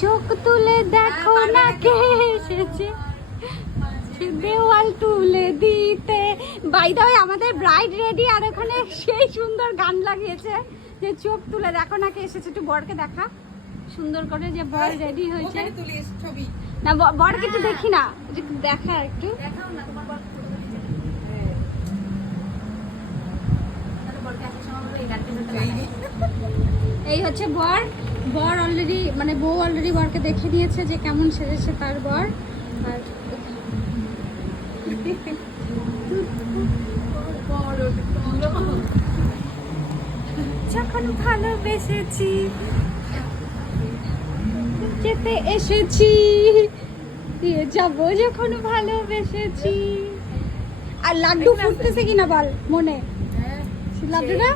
চোখ তুলে দেখো না কে এসেছে দেওয়াল তুলে দিতে। বাই দ্য ওয়ে আমাদের ব্রাইড রেডি, আর ওখানে সেই সুন্দর গান লাগিয়েছে যে চোখ তুলে দেখো না কে এসেছে। একটু বরকে দেখা সুন্দর করে যে বর রেডি হয়েছে। না বরকে একটু দেখি না, দেখা একটু। এই হচ্ছে বর। বর অলরেডি মানে বউ অলরেডি বরকে দেখে দিয়েছে যে কেমন সেজেছে তার বর। আর যখন ভালোবেসেছি যেতে এসেছি দিয়ে যাবো যখন ভালোবেসেছি। আর লাড্ডু ফুটতেছে কিনা বল মনে, লাড্ডুটা